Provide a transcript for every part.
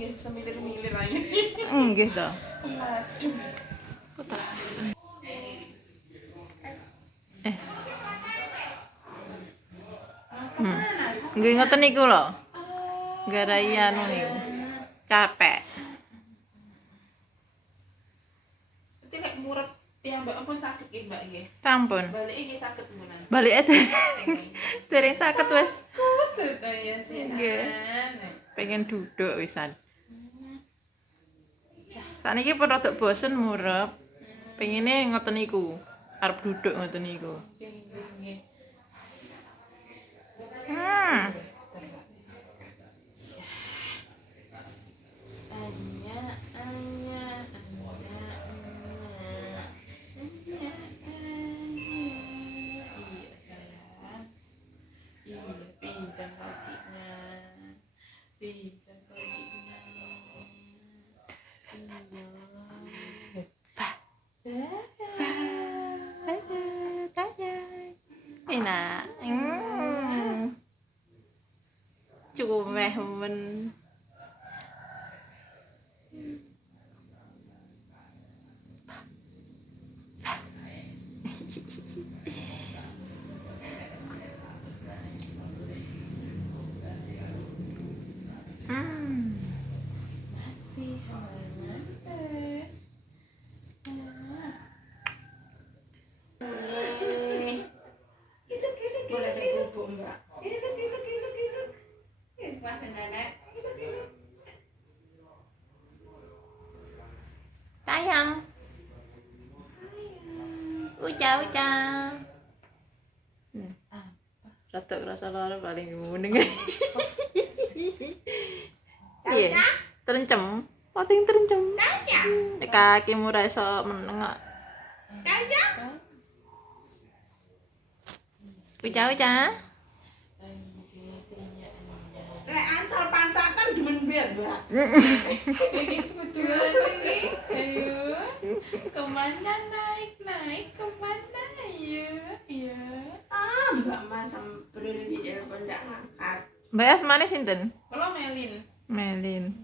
nggih semilir-milir aja. Nggih to. Aduh. Kotak. Nggih ngoten niku lho. Garai anu niku. Capek. Berarti nek murep piyambak ampun saged nggih Mbak nggih. Sampun. Balik iki saged menan. Balik dereng saged wis. Kudu to ya sih. Nggih. Pengen duduk wisan. Sakniki pun rada bosen murep. Pengine ngoten niku. Arep duduk ngoten niku. Nggih. Enak. Cumeh men. Boleh saya bubuk Mbak? Sayang. Uca. Rada krasa lara paling muneng. Iya. Terencem. Pating terencem. Kakimu ra iso meneng kok. Uca. Lek asal pancatan demen biar Mbak. Ini sekutu lagi. Ayo. Kemana naik kemana ya. Mbak Mas sambil di telepon ndak ngangkat. Mbak asmane sinten? Kalau Melin.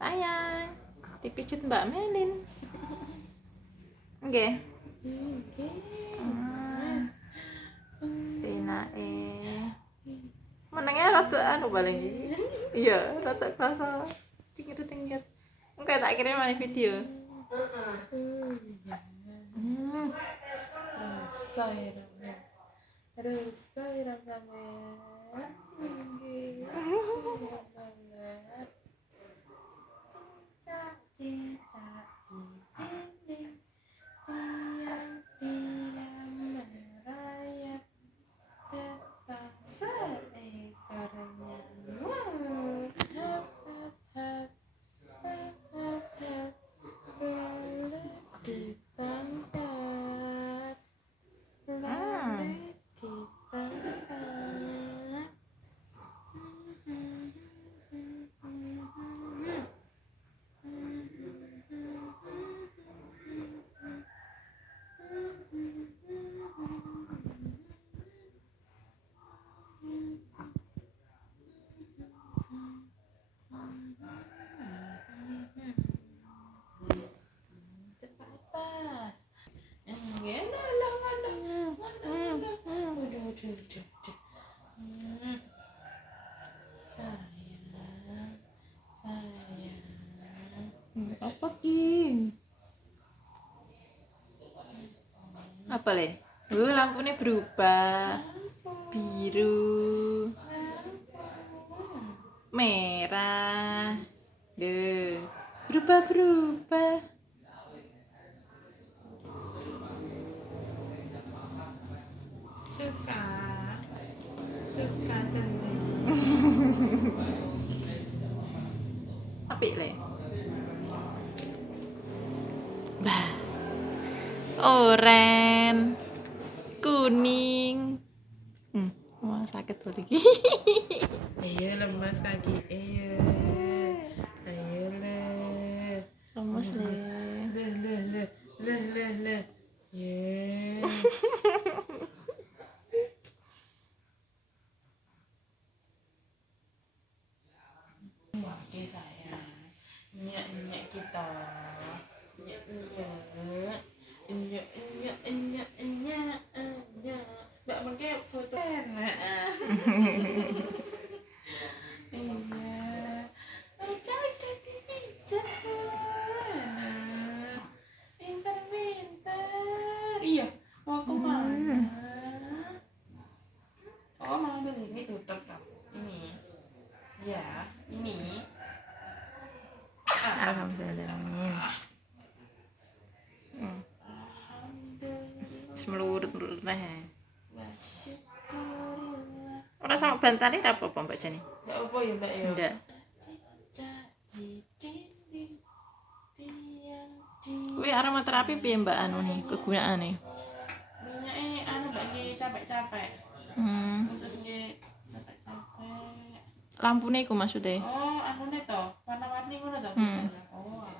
Sayang. Dipijit Mbak Melin. Nggih. Penake. Menenge rada anu paling iki. Iya, rada krasa tingkir-tingkir. Engko tak kirim mana video. Apa King? Apa le? Lampunya berubah. Biru. Merah. Berubah. Suka tenan. Apik le. Bah. Oren. Kuning. Wah, sakit tuh lagi. Ayo lemas kaki. Ayo le. Lemes le. Le. Yeah. sayang. Nyak kita. Nyak. Mbak pakai foto. Iya. Jadi pijat. Pintar. Iya. Mau kemana? Oh, mau beli ini tutup tak? Ini. Ya, ini. Alhamdulillah. Semelurut-melurut lah. Ora sama bantane ra apa-apa Mbak Jani. Enggak apa ya, Mbak ya? Ndak. Kuwi aromaterapi piye Mbak anu nih kegunaane? Minyake anu Mbak nggih capek-capek. Khusus nggih capek-capek. Lampune iku maksude. Oh, anune to, warna-warni ngono to biasanya. Oh.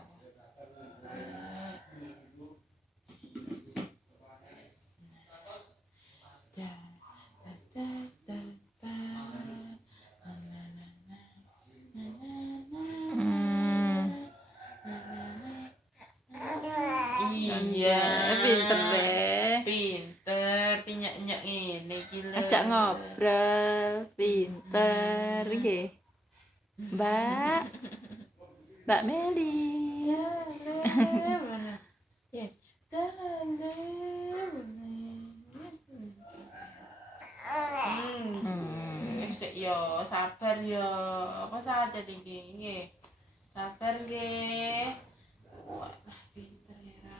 Iya, pinter deh. Pinter, tinyak-nyak ngene iki lho. Ajak ngobrol, pinter nggih. Mbak. Mbak Meli. Yo, sabar yo. Apa saja tinggi nggih. Sabar nggih. Wah, pinter ya.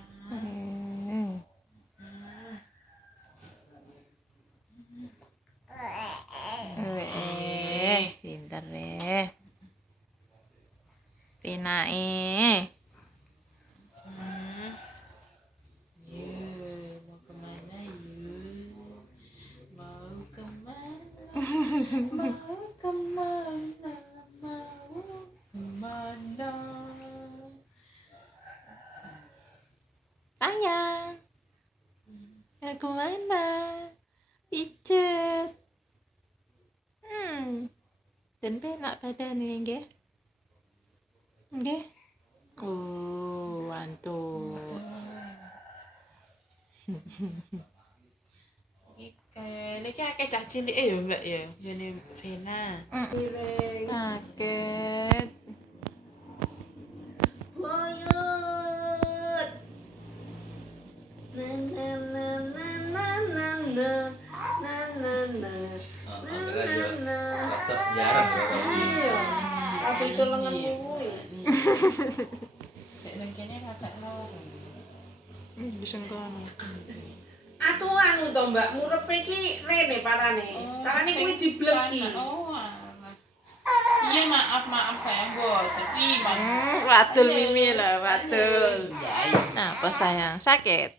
Pinter deh. Pinake. Mau kemana yuk? Mau kemana? Mau kemana? Mau kemana? Sayang. Mau kemana? Pijat. Dan penak badannya nggih. Nggih. Oh, Untuk. Iki akeh cah cilike ya, Mbak ya. Jane Vena. Paket. Moyot. Iya. Apa itu lenganmu kuwi? Nek nang kene rata loro. Disengkono. Atuh anu to, Mbak, murepe iki rene parane. Carane kuwi dibleki. Oh, alah. Iya, maaf sayang, boten. Wadul mimi lah, wadul. Apa sayang? Sakit?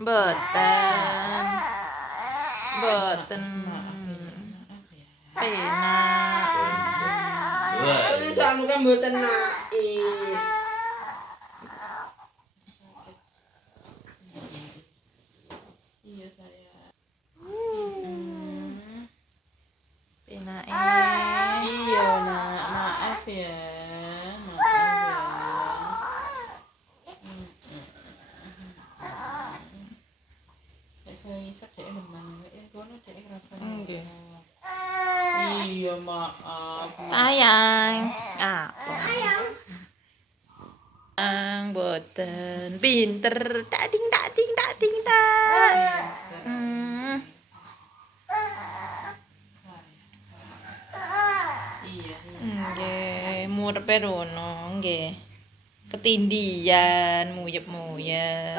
Boten. Penak. Itu anu kan mboten nais. Iya saya. Penake. Iya nak, maaf ya. Saya ngisep dek lemah, ya kono dek rasanya. Iya maaf. Sayang. Apa? Boten. Pinter. Tak ding. Iya. Nggih, murepe rono nggih. Ketindian, muyep-muyep.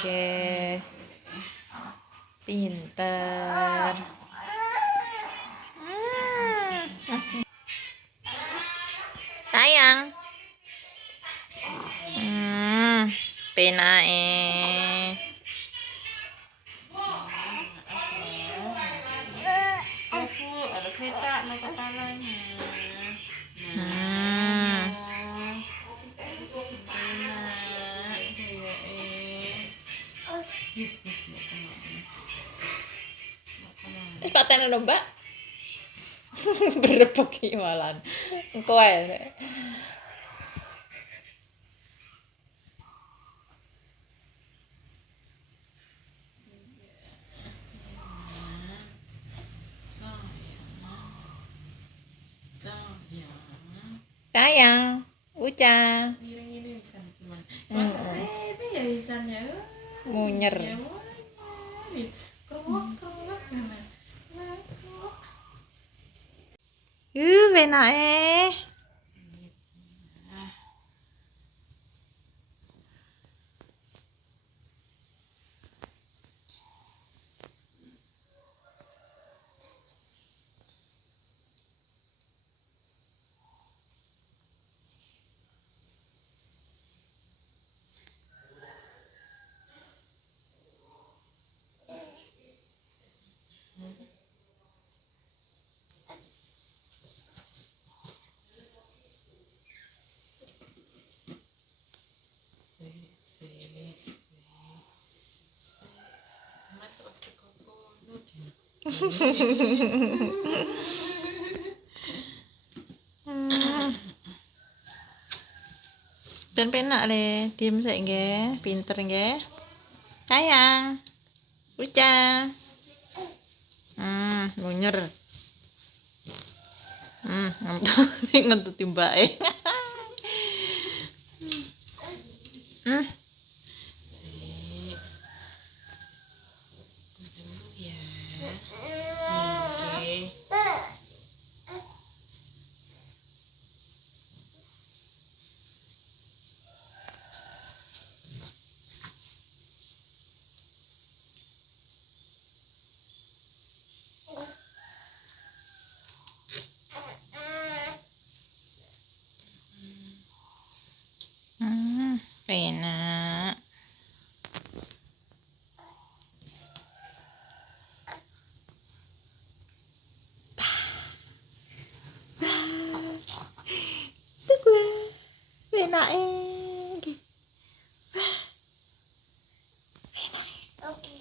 Nggih. Pinter. Sayang. Penake. Ada kereta no kepalanya. Wis paten lho, Mbak. Berepek iki malan. Engko ae. Sayang, ucap. Ini lisan gimana? Ini ya lisannya. Munyer. Ya, kerok mana? Enak eh. Ben penak le, diem sik nggih, pinter nggih. Sayang. Ucap. Munyer. Ngentuti mbake. Penak. Penak iki. Oke.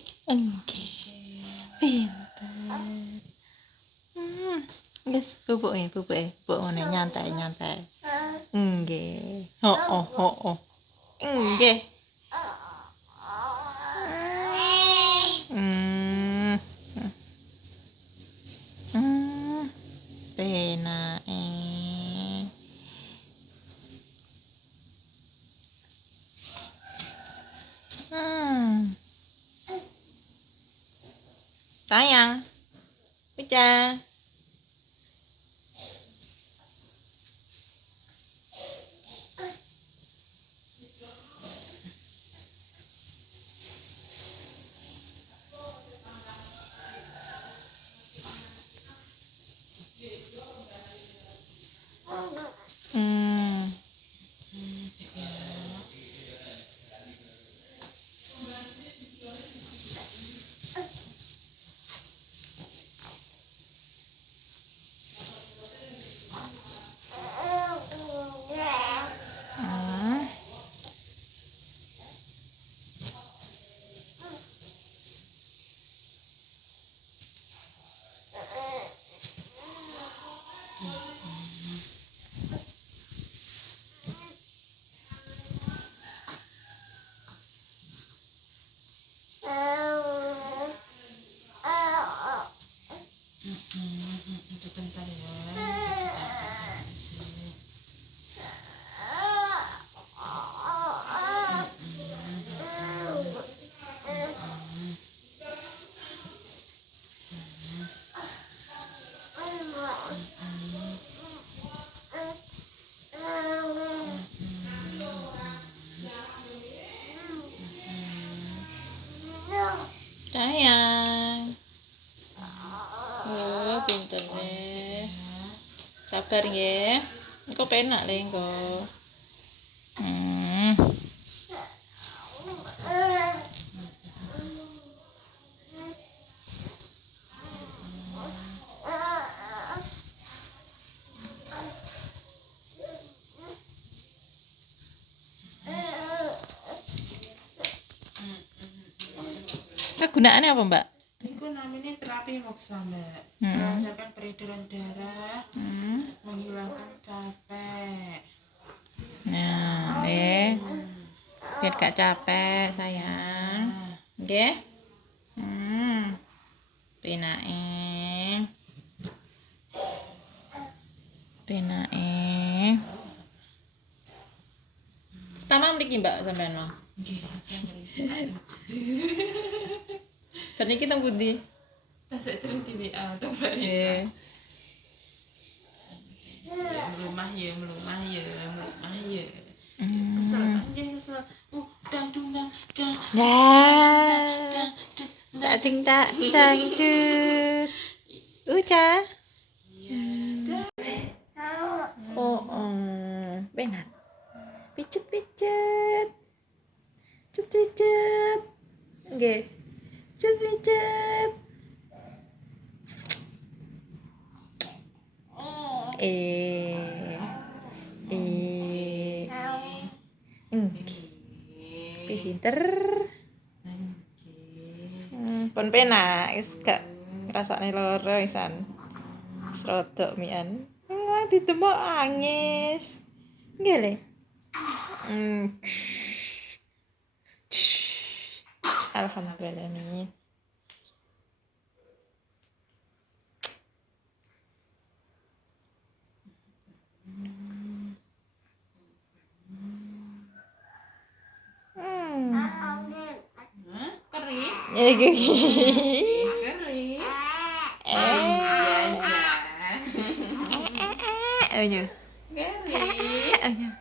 Pinter. Guys, bubuke. Bubuk ngene nyantai. Nggih. Oh. Nggih. Penak. Sayang. Ucap. Bentar ya. Capek di sini. Sayang. Oh, pinter deh. Sabar nggih. Engko penak le engko. Kegunaannya apa, Mbak? Ini namanya terapi terapi maksa Mbak. Hmm. Melancarkan peredaran darah, menghilangkan capek. Nah, biar gak capek sayang. Oke. Penae. Pertama mriki Mbak sampean mah. Nggih, Kan iki teng pundi? tasik terus di WA to Mbak. Nggih. Ya melumah ya. Kesel kan dia kesel. Dangdung. Nah. Tak ding tak dangdut. Uca. Oh, benar. Pijet. Pijet. Nggih. Pijet. Pinter. Pon penak wis gak ngrasakne lara wisan. Wis rodok mian. Ditemok angis. Nggih le. Alhamdulillah nih. Kering. Kering. Ayo. Kering.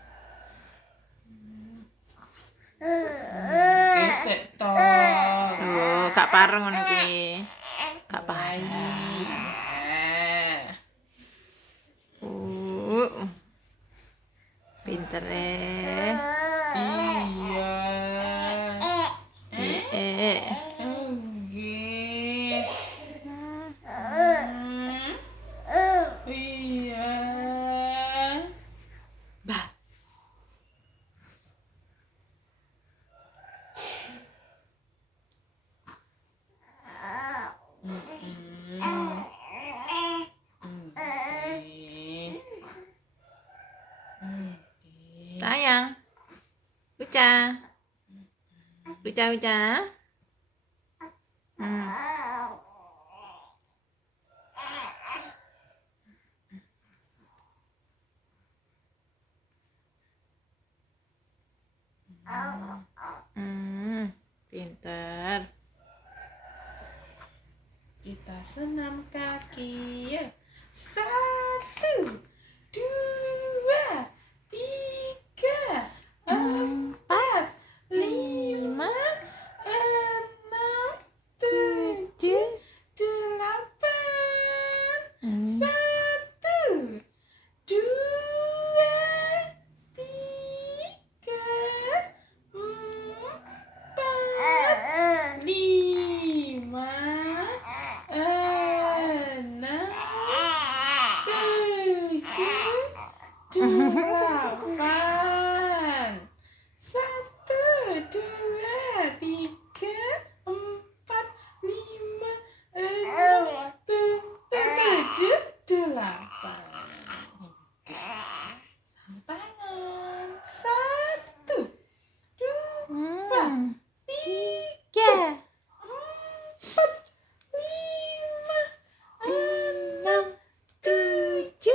Gesek to. Oh, gak pareng ngono kuwi. Gak pareng. Pinter Iya. Iya. Bah. Sayang. Uca. Pinter. Kita senam kaki ya. 1, 2, 3, 4, 5, 6, 7, 8. 1, 2, 3, 4, 5, 6, 7, 8. 1, 2, 3, 4, 5, 6, 7, 8. Tangan. 1, 2, 3, 4, 5, 6, 7,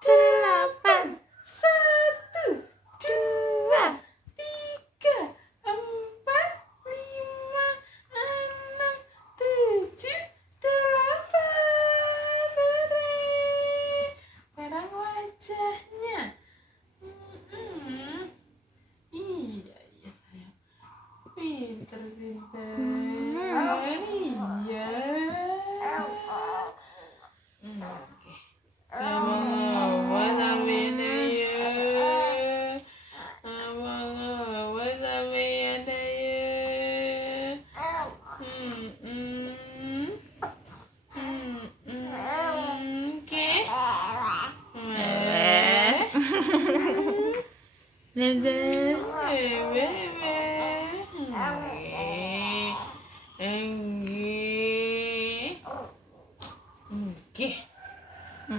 8. 1, 2, 3, 4, 5, 6, 7, 8. Sekarang wajahnya. Iya sayang. Pinter. Iya. Oke. Ngapa sampeyan ya? Ngapa sampeyan ya? Oke.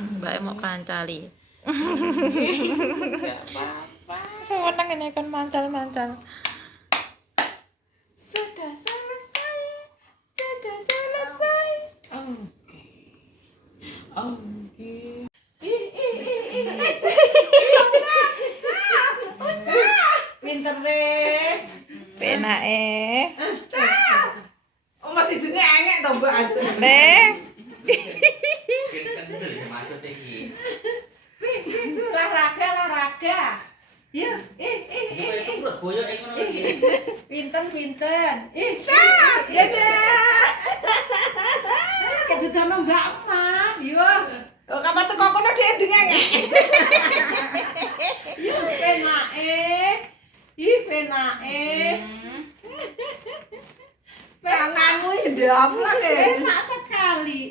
Mbak mau kancali. Enggak apa-apa. Seneng ini kan mancal-mancal. Sudah selesai. Sudah selesai. Oke. Oke. Pinter deh. Penake. Oh masih jenenge engek to, Mbak. Nek. Kendel ya maksudnya iki. Olahraga. Yuk, Iki koyo turut boyok ngono iki. pinten. Dadah. Kayak juga Mbak Emak. Yuk. Oh, kapan teko kono dhek ndenge. Yuk, penake. Tanganmu ndap lah, enak sekali.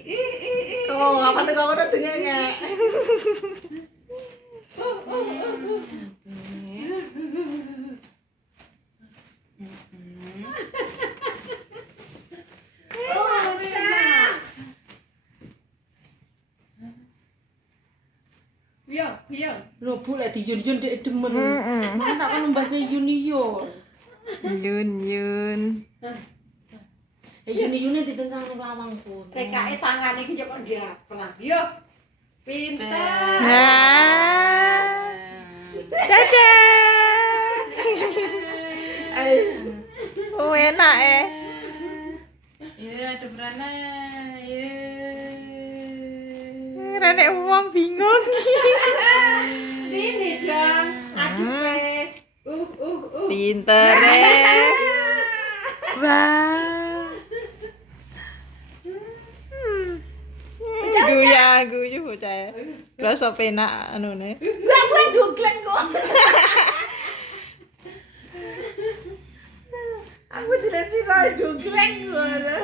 Oh, kapan teko kono ndenge. Iya. Lho Bu lek dijun-jun dhek demen. Mana tak kan mbasne junior. Yun. Junior dicencang nang lawang pun. Rekake tangane iki kok diaplah. Yo. Pinter. Nah. Dadah. Oh enak Iya, ada berana. Iya. Rene wong bingung. Sini dong. Aduh. Pinter Wah. Guyu bocah. Rasa penak anune. Lah duglek kok. Aku tidak sih duglek ngono.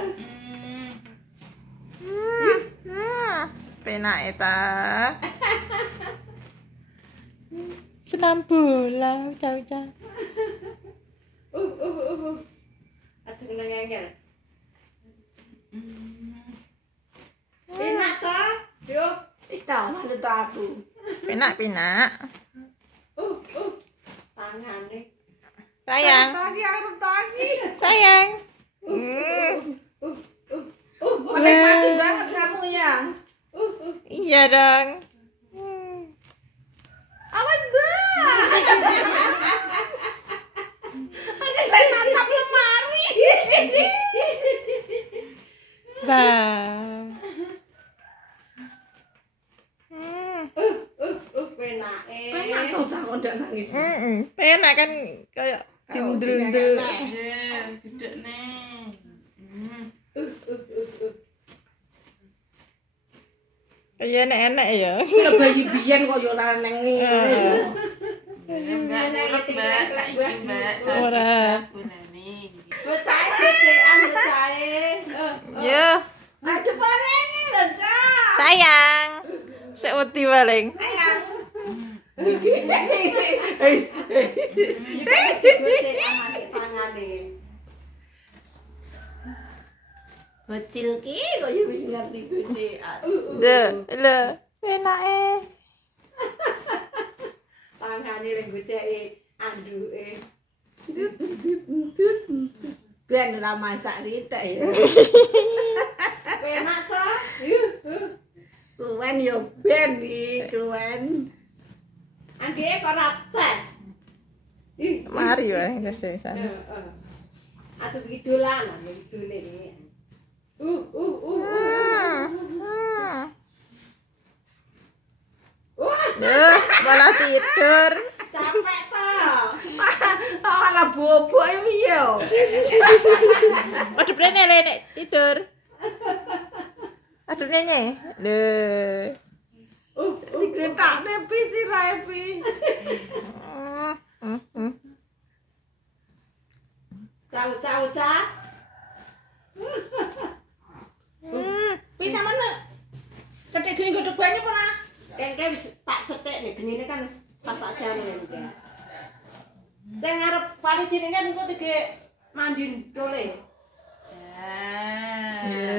Penak eta. Senam bola, ucap-ucap. Aja ngengel. Enak ta? Yo. Wis ta malu to aku. Penak. Tangane. Sayang. Tagi. Sayang. Menikmati banget kamu ya. Iya dong. Awas, Mbak. Aku lagi mantap lemari. Bang. Penake. Penak to jangan ndak nangis. Penak kan kayak dindel-dindel. Ya, duduk neng. Kayak enak-enak ya. Bayi biyen kok yo ora neng ngene. Enggak nurut, Mbak. Saiki, Mbak. Ora. Besae. Yo, Ada parene lho, Cak. sayang. Sik wedi paling. Sayang. Tangane. Bocil ki kok yo wis ngerti gocekan. Lho, penake. Tangane rek goceki anduke. Ben ora masak ritek ya. Penak ta? Kewen yo ben iki kewen. Angge kok ora tes. Mari wae kesesane. Atuh iki dolanan iki dolene. Malah tidur. Capek ta? Ala bobok ya piye yo. Waduh prene nek tidur. Aduh nyenye. Lho. Digletakne pi sirahe pi. Cau. Pi sampean cetek gini godhog banyak ora? Engke wis tak cetek nih, genine kan wis tak jam engke. Sing ngarep paling jenenge engko tige mandi dole. Ya.